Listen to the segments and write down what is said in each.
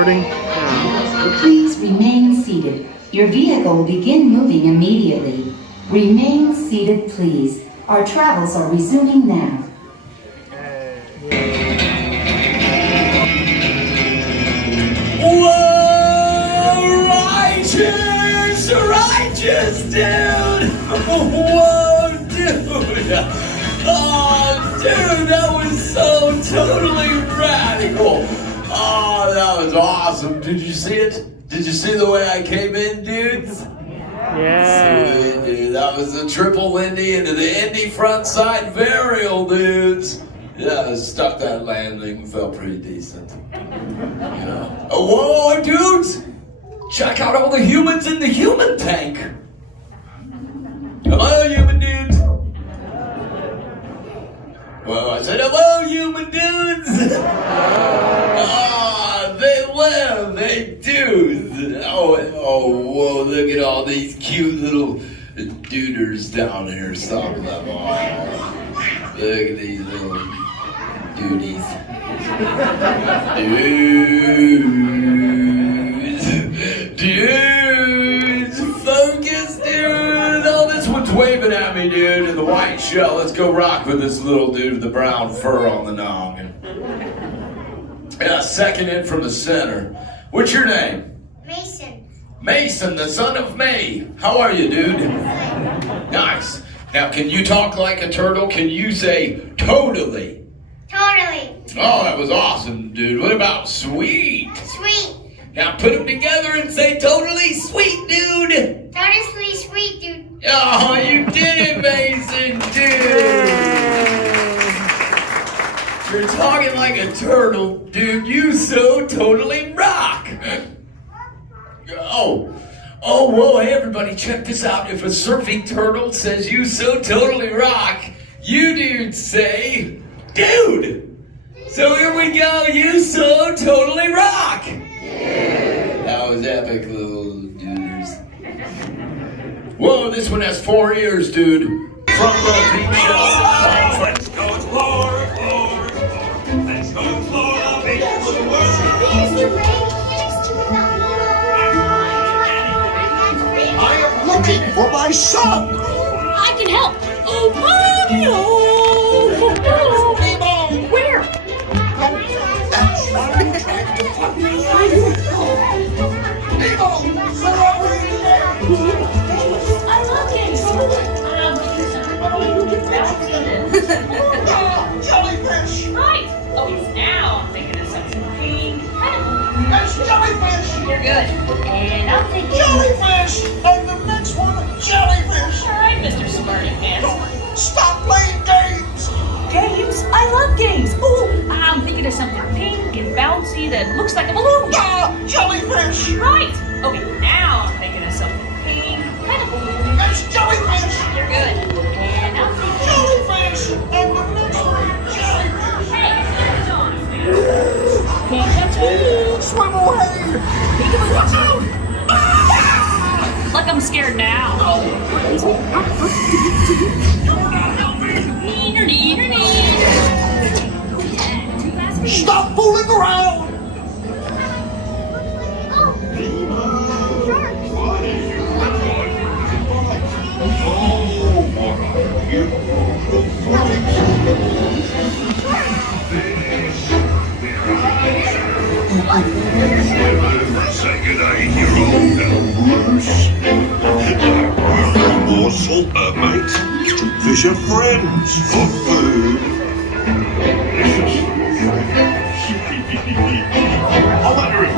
recording? Please remain seated. Your vehicle will begin moving immediately. Remain seated, please. Our travels are resuming now. Whoa! Righteous, dude! Whoa, dude! Oh, dude, that was so totally radical! Oh, that was awesome. Did you see it? Did you see the way I came in, dudes? Yeah. Sweet, dude. That was a triple Indy into the Indy front side varial, dudes. Yeah, stuck that landing. Felt pretty decent. Yeah. Oh, whoa, dudes! Check out all the humans in the human tank. Hello, human dudes. Well, I said, hello, human dudes. Ah, they live, they do. Oh, whoa, look at all these cute little duders down here. Stop them all. Look at these little duties. Dudes, focus, dude. Oh, this one's waving at me, dude, in the white shell. Let's go rock with this little dude with the brown fur on the noggin. Yeah, second in from the center. What's your name? Mason. Mason, the son of May. How are you, dude? Nice. Now, can you talk like a turtle? Can you say totally? Totally. Oh, that was awesome, dude. What about sweet? Sweet. Now put them together and say totally sweet, dude. Totally sweet, dude. Oh, you did it, Mason, dude. You're talking like a turtle, dude. You so totally rock. Oh, whoa, hey, everybody, check this out. If a surfing turtle says you so totally rock, you dudes say, dude. So here we go, you so totally rock. That was epic, little duders. Whoa, this one has 4 ears, dude. Front row peep show. Let's go explore, let's go explore the big world. I am looking for my son! I can help! Oh, Mario! Where? That's what I'm trying to find. Nemo, you're over here! I love games! Jellyfish! Right! Oh, now I'm thinking of something pink. That's jellyfish! You're good. And I'll take Jellyfish! And the next one, jellyfish! All right, Mr. Smarty Pants. Stop playing games! Games? I love games! Ooh, I'm thinking of something pink and bouncy that looks like a balloon. Ah, jellyfish! Right! Okay, now I'm thinking of something pink and a balloon. That's jellyfish! You're good. And I'll take Jellyfish! And the next one, jellyfish! Hey, hold on. Can't touch me! Swim away! Peekaboo, watch out! Ah! Look, I'm scared now. You're not helping! Neener, neener, neener. Too fast for you. Stop fooling around! Say good day, you're old Bruce. We're more salter, mate. Fish are friends for food. I wonder if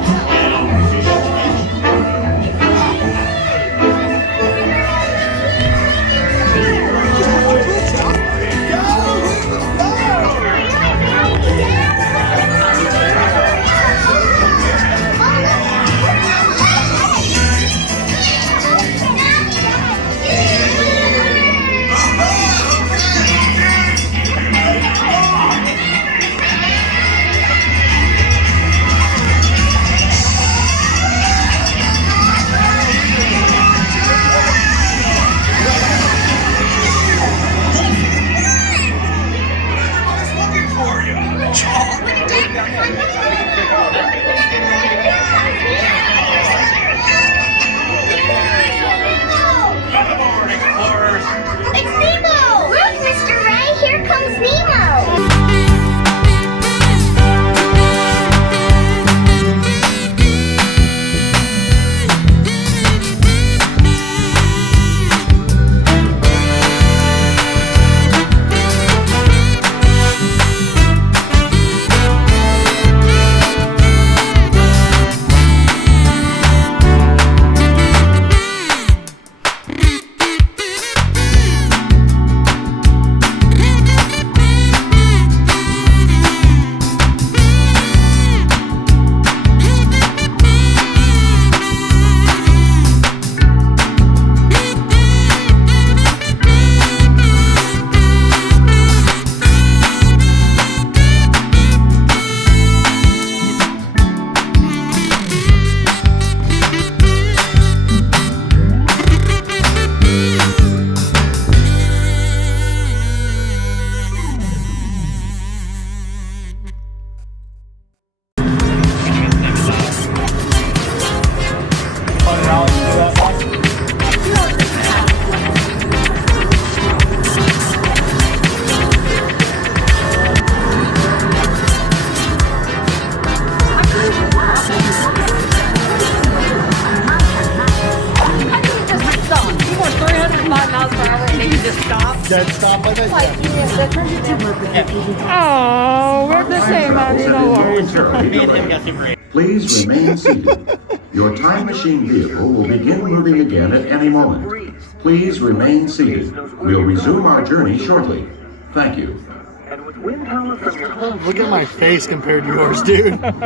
miles per hour and then you just stop. Dead stop like that. Oh, we're the same, man. No worries. Me and him got super. Please remain seated. Your time machine vehicle will begin moving again at any moment. Please remain seated. We'll resume our journey shortly. Thank you. And with wind power from your home, Look at my face compared to yours, dude. don't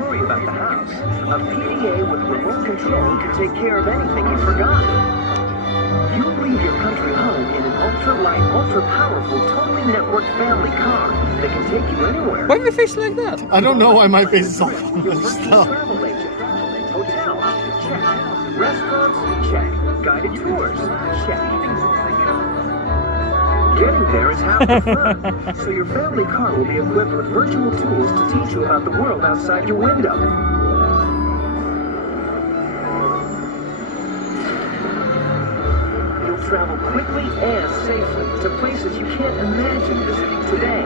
worry about the house. A PDA with remote control can take care of anything you forgot. You leave your country home in an ultra-light, ultra-powerful, totally networked family car that can take you anywhere. Why your face like that? I don't know why my face is all full of stuff. Travel agent. Hotels, check. Restaurants, check. Guided tours, check. Getting there is half the fun. So your family car will be equipped with virtual tools to teach you about the world outside your window. You'll travel quickly and safely to places you can't imagine visiting today.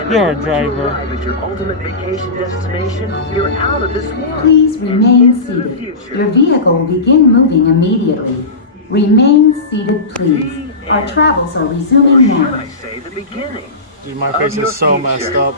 And You're a when you driver. arrive at your ultimate vacation destination, you're out of this world. Please remain Into the seated. future. Your vehicle will begin moving immediately. Remain seated, please. Our travels are resuming Should now. I say the beginning? Dude, my face is so messed up.